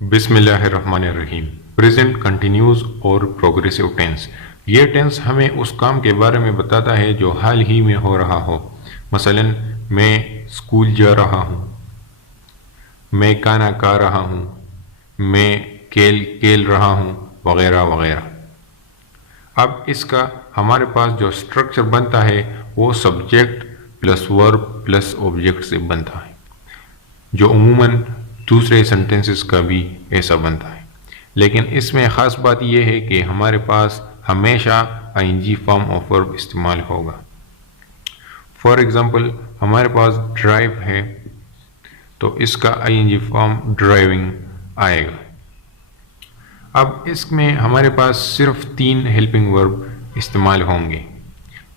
बिस्मिल्लाहिर्रहमानिर्रहीम। Present continuous और progressive tense. ये टेंस हमें उस काम के बारे में बताता है जो हाल ही में हो रहा हो। मसलन, मैं स्कूल जा रहा हूँ, मैं खाना खा रहा हूँ, मैं खेल खेल रहा हूँ, वगैरह वगैरह। अब इसका हमारे पास जो स्ट्रक्चर बनता है वो subject plus verb plus object से बनता है, जो अमूमन दूसरे सेंटेंसेस का भी ऐसा बनता है। लेकिन इसमें ख़ास बात यह है कि हमारे पास हमेशा आईएनजी फॉर्म ऑफ वर्ब इस्तेमाल होगा। फॉर एग्ज़ाम्पल, हमारे पास ड्राइव है तो इसका आईएनजी फॉर्म ड्राइविंग आएगा। अब इसमें हमारे पास सिर्फ 3 हेल्पिंग वर्ब इस्तेमाल होंगे,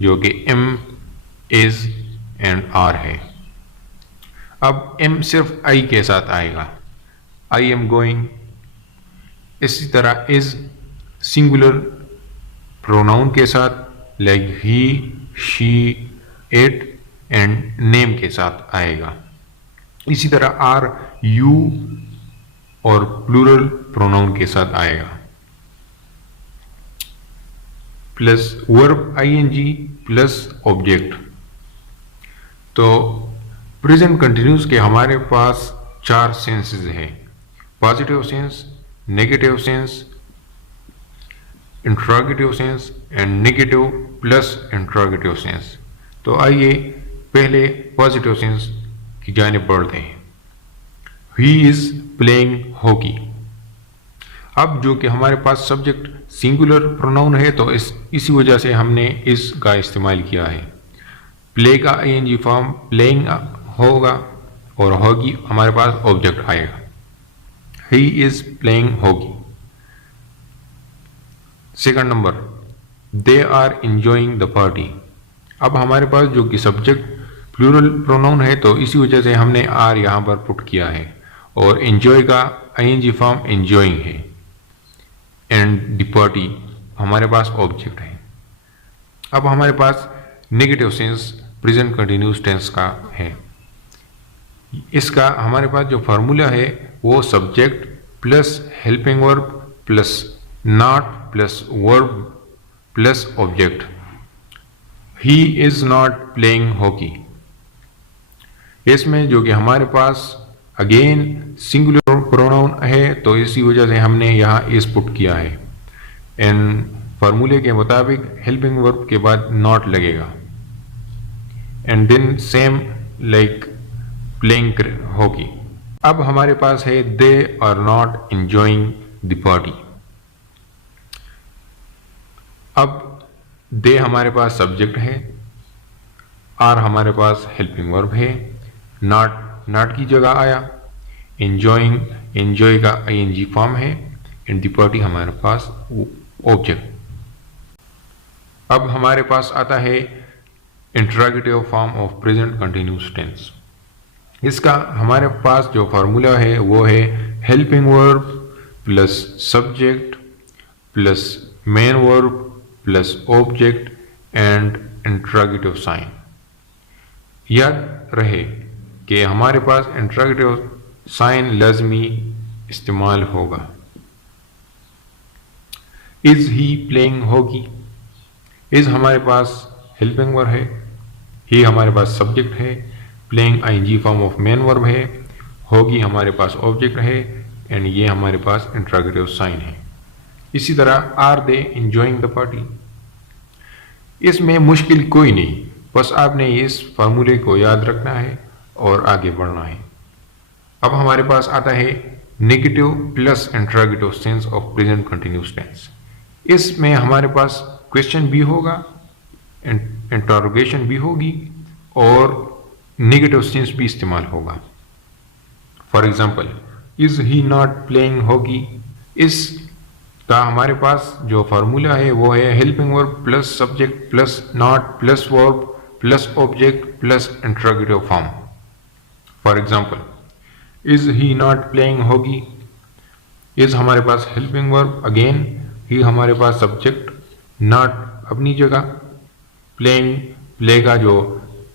जो कि एम, इज़ एंड आर है। अब एम सिर्फ आई के साथ आएगा, आई एम गोइंग। इसी तरह इज सिंगुलर प्रोनाउन के साथ, like he, she, it and name के साथ आएगा। इसी तरह आर यू और प्लूरल प्रोनाउन के साथ आएगा। Plus verb ING plus object. तो प्रेजेंट कंटिन्यूस के हमारे पास 4 सेंसेस हैं: positive sense, negative sense, interrogative sense and negative plus interrogative sense. तो आइए पहले पॉजिटिव सेंस की जानिब बढ़ते हैं। He is playing hockey. अब जो कि हमारे पास सब्जेक्ट सिंगुलर प्रोनाउन है तो इसी वजह से हमने इस का इस्तेमाल किया है। प्ले का आईएनजी फॉर्म प्लेइंग होगा और हॉकी हमारे पास ऑब्जेक्ट आएगा। He is playing hockey. Second number, they are enjoying the party. अब हमारे पास जो कि सब्जेक्ट प्लूरल प्रोनाउन है तो इसी वजह से हमने आर यहाँ पर पुट किया है, और एंजॉय का आईएनजी फॉर्म एंजॉइंग है एंड द पार्टी हमारे पास ऑब्जेक्ट है। अब हमारे पास negative sense present continuous tense का है। इसका हमारे पास जो फार्मूला है वो subject plus helping verb plus not plus verb plus object. He is not playing hockey. इसमें जो कि हमारे पास अगेन सिंगुलर प्रोनाउन है तो इसी वजह से हमने यहाँ इस पुट किया है, एंड फार्मूले के मुताबिक हेल्पिंग वर्ब के बाद नॉट लगेगा, and then same like playing hockey. अब हमारे पास है they are not enjoying the party. अब दे हमारे पास सब्जेक्ट है, आर हमारे पास हेल्पिंग वर्ब है, नॉट की जगह आया, एंजॉइंग एंजॉय का आईएनजी फॉर्म है, एंड द पार्टी हमारे पास ऑब्जेक्ट। अब हमारे पास आता है interrogative form of present continuous tense. इसका हमारे पास जो फार्मूला है वो है helping verb plus subject plus main verb plus object and interrogative sign. याद रहे कि हमारे पास इंट्रोगेटिव साइन लाजमी इस्तेमाल होगा। Is he playing hockey. Is हमारे पास हेल्पिंग वर्ब है, ही हमारे पास सब्जेक्ट है, playing ING form of main verb है, हॉकी हमारे पास ऑब्जेक्ट है, एंड ये हमारे पास इंट्रोगेटिव साइन है। इसी तरह are they enjoying the party. इसमें मुश्किल कोई नहीं, बस आपने इस फार्मूले को याद रखना है और आगे बढ़ना है। अब हमारे पास आता है negative plus interrogative sense of present continuous tense. इसमें हमारे पास क्वेश्चन भी होगा, इंटरोगेशन भी होगी और नेगेटिव सेंस भी इस्तेमाल होगा। For example, is he not playing hockey. इसका हमारे पास जो फार्मूला है वो है helping verb plus subject plus not plus verb plus object plus interrogative form. For example, is he not playing hockey. Is हमारे पास हेल्पिंग वर्ब, अगेन ही हमारे पास सब्जेक्ट, नॉट अपनी जगह, प्लेइंग प्ले का जो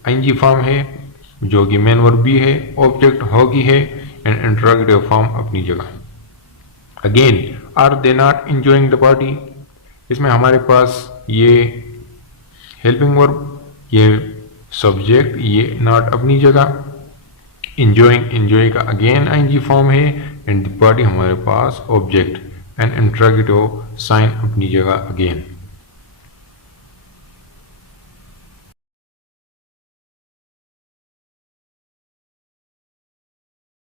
आईएनजी फॉर्म है जो कि मेन वर्ब भी है, ऑब्जेक्ट हॉकी है, एंड इंट्रोगेटिव फॉर्म अपनी जगह। Again, are they not enjoying the party, इसमें हमारे पास ये हेल्पिंग वर्ब, ये सब्जेक्ट, ये नॉट अपनी जगह, इंजॉय का अगेन आईएनजी फॉर्म है, एंड द पार्टी हमारे पास ऑब्जेक्ट, एंड इंट्रोगेटिव साइन अपनी जगह अगेन।